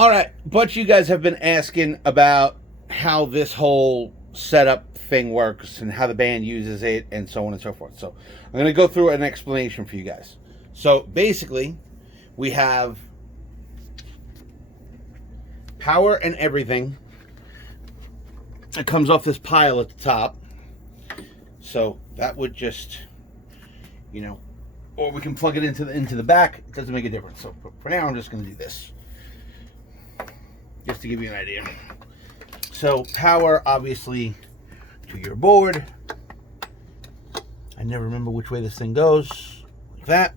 All right, a bunch of you guys have been asking about how this whole setup thing works and how the band uses it and so on and so forth. So I'm going to go through an explanation for you guys. So basically, we have power and everything. It comes off this pile at the top. So that would just, you know, or we can plug it into the back. It doesn't make a difference. So for now, I'm just going to do this, just to give you an idea. So power, obviously, to your board. I never remember which way this thing goes. Like that.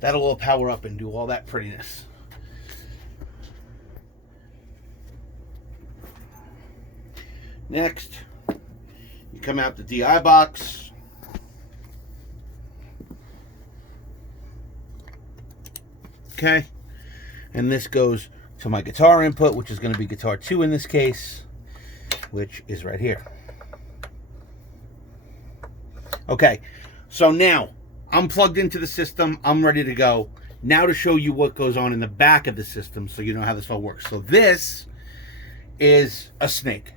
That'll all power up and do all that prettiness. Next, you come out the DI box. Okay. And this goes to my guitar input, which is going to be guitar 2 in this case, which is right here. Okay, so now I'm plugged into the system. I'm ready to go. Now to show you what goes on in the back of the system so you know how this all works. So this is a snake.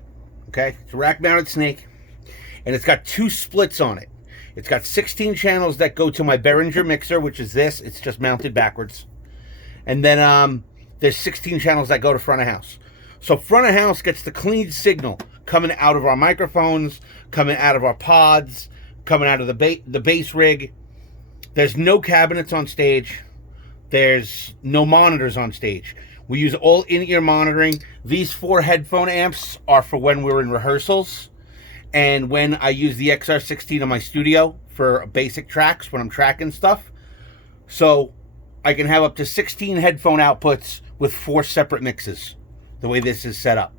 Okay, it's a rack mounted snake, and it's got 2 splits on it. It's got 16 channels that go to my Behringer mixer, which is this. It's just mounted backwards. And then there's 16 channels that go to front of house. So front of house gets the clean signal coming out of our microphones, coming out of our pods, coming out of the bass rig. There's no cabinets on stage. There's no monitors on stage. We use all in-ear monitoring. These 4 headphone amps are for when we're in rehearsals and when I use the XR18 in my studio for basic tracks, when I'm tracking stuff. So I can have up to 16 headphone outputs with 4 separate mixes, the way this is set up.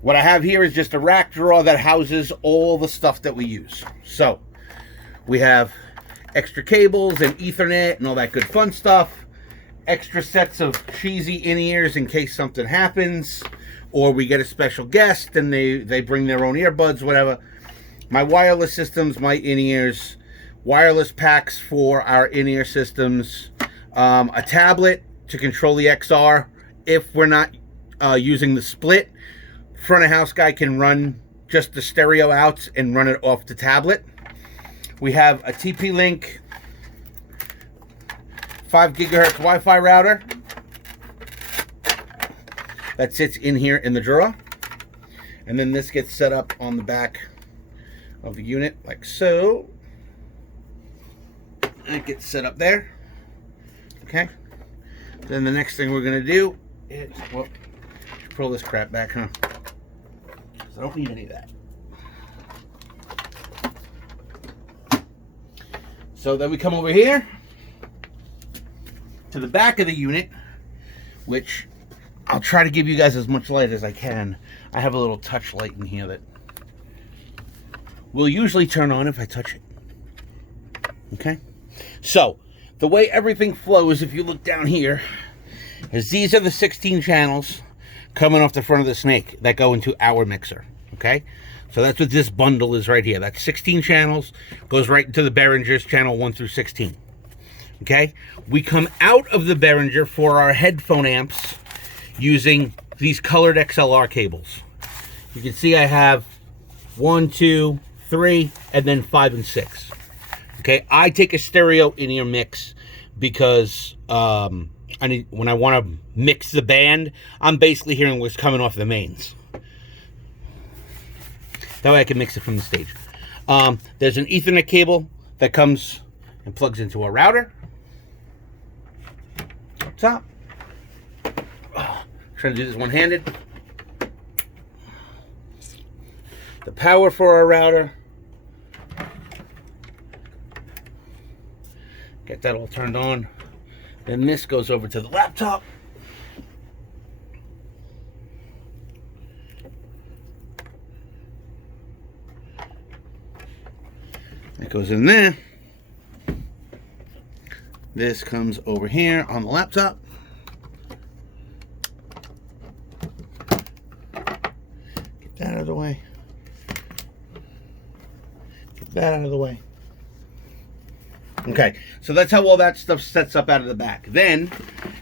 What I have here is just a rack drawer that houses all the stuff that we use. So we have extra cables and Ethernet and all that good fun stuff. Extra sets of cheesy in-ears in case something happens, or we get a special guest and they bring their own earbuds, whatever. My wireless systems, my in-ears, wireless packs for our in-ear systems, a tablet to control the XR if we're not using the split. Front of house guy can run just the stereo outs and run it off the tablet. We have a TP-Link 5 gigahertz Wi-Fi router that sits in here in the drawer. And then this gets set up on the back of the unit like so. And it gets set up there. Okay. Then the next thing we're going to do is, well, pull this crap back, huh? Because I don't need any of that. So then we come over here to the back of the unit, which I'll try to give you guys as much light as I can. I have a little touch light in here that will usually turn on if I touch it. Okay? So, the way everything flows, if you look down here, is these are the 16 channels coming off the front of the snake that go into our mixer. Okay? So that's what this bundle is right here. That's 16 channels, goes right into the Behringer's channel 1 through 16. Okay, we come out of the Behringer for our headphone amps using these colored XLR cables. You can see I have 1, 2, 3, and then 5 and 6. Okay, I take a stereo in-ear mix because when I want to mix the band, I'm basically hearing what's coming off the mains. That way I can mix it from the stage. There's an Ethernet cable that comes and plugs into a router. Top. Trying to do this one-handed. The power for our router. Get that all turned on. Then this goes over to the laptop. It goes in there. This comes over here on the laptop. Get that out of the way. Get that out of the way. Okay, so that's how all that stuff sets up out of the back. Then,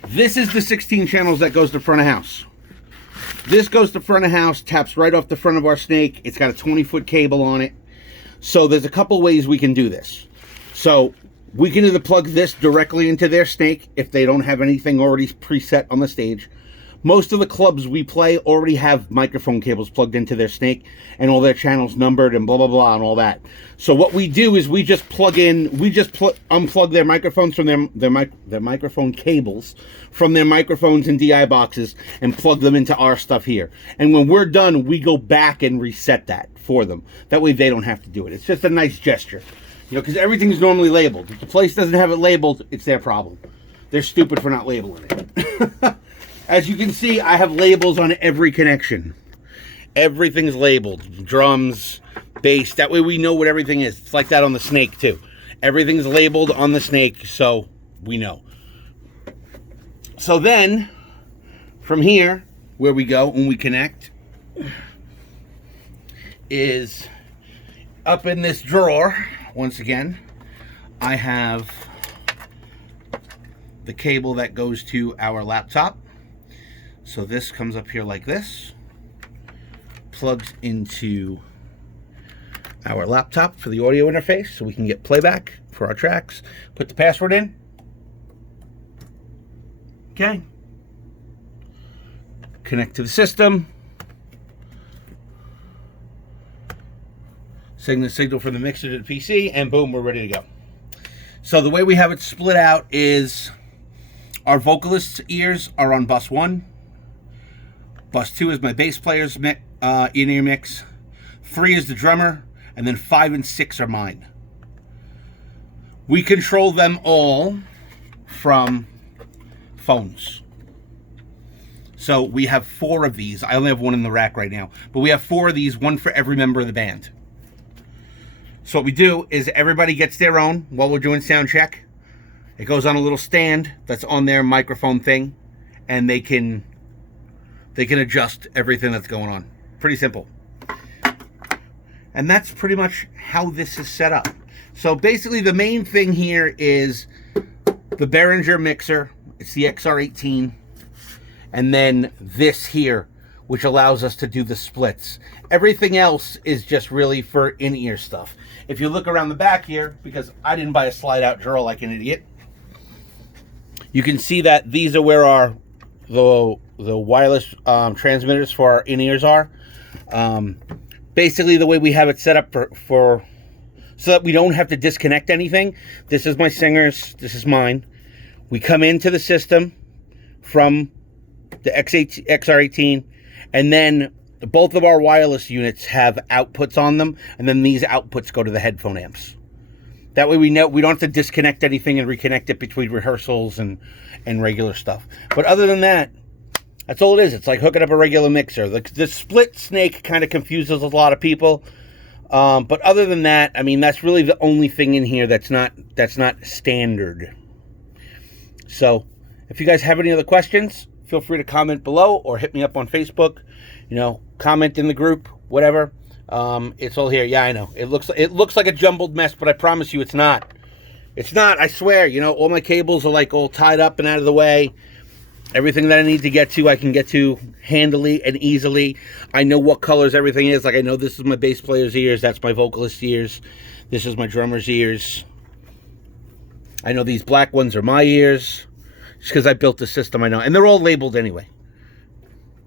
this is the 16 channels that goes to front of house. This goes to front of house, taps right off the front of our snake. It's got a 20-foot cable on it. So there's a couple ways we can do this. So we can either plug this directly into their snake if they don't have anything already preset on the stage. Most of the clubs we play already have microphone cables plugged into their snake and all their channels numbered and blah, blah, blah, and all that. So what we do is we just plug in, unplug their microphones from their microphone cables from their microphones and DI boxes and plug them into our stuff here. And when we're done, we go back and reset that for them. That way they don't have to do it. It's just a nice gesture. You know, because everything's normally labeled. If the place doesn't have it labeled, it's their problem. They're stupid for not labeling it. As you can see, I have labels on every connection. Everything's labeled. Drums, bass. That way we know what everything is. It's like that on the snake too. Everything's labeled on the snake, so we know. So then, from here, where we go when we connect, is up in this drawer. Once again, I have the cable that goes to our laptop. So this comes up here like this, plugs into our laptop for the audio interface so we can get playback for our tracks. Put the password in. Okay. Connect to the system. Send the signal from the mixer to the PC, and boom, we're ready to go. So the way we have it split out is our vocalist's ears are on bus 1. Bus 2 is my bass player's in-ear mix. 3 is the drummer, and then 5 and 6 are mine. We control them all from phones. So we have 4 of these. I only have 1 in the rack right now, but we have 4 of these, 1 for every member of the band. So what we do is everybody gets their own while we're doing sound check. It goes on a little stand that's on their microphone thing, and they can adjust everything that's going on. Pretty simple. And that's pretty much how this is set up. So basically the main thing here is the Behringer mixer. It's the XR18. And then this here, which allows us to do the splits. Everything else is just really for in-ear stuff. If you look around the back here, because I didn't buy a slide-out drawer like an idiot, you can see that these are where the wireless transmitters for our in-ears are. Basically, the way we have it set up so that we don't have to disconnect anything. This is my singer's. This is mine. We come into the system from the XR18, and then both of our wireless units have outputs on them, and then these outputs go to the headphone amps. That way we know we don't have to disconnect anything and reconnect it between rehearsals and regular stuff. But other than that, that's all it is. It's like hooking up a regular mixer. The split snake kind of confuses a lot of people. But other than that, I mean, that's really the only thing in here that's not standard. So if you guys have any other questions, feel free to comment below or hit me up on Facebook. You know, comment in the group, whatever. It's all here. Yeah, I know. It looks like a jumbled mess, but I promise you it's not. It's not, I swear. You know, all my cables are like all tied up and out of the way. Everything that I need to get to, I can get to handily and easily. I know what colors everything is. Like, I know this is my bass player's ears. That's my vocalist's ears. This is my drummer's ears. I know these black ones are my ears. Just because I built the system, I know. And they're all labeled anyway.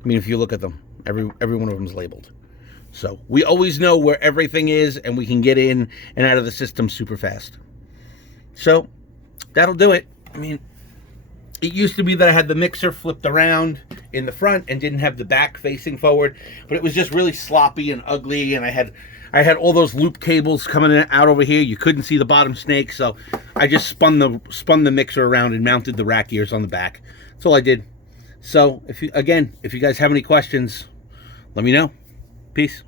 I mean, if you look at them, every one of them is labeled. So we always know where everything is, and we can get in and out of the system super fast. So that'll do it. I mean, it used to be that I had the mixer flipped around in the front and didn't have the back facing forward, but it was just really sloppy and ugly, and I had all those loop cables coming out over here. You couldn't see the bottom snake, so I just spun the mixer around and mounted the rack ears on the back. That's all I did. So if you guys have any questions, let me know. Peace.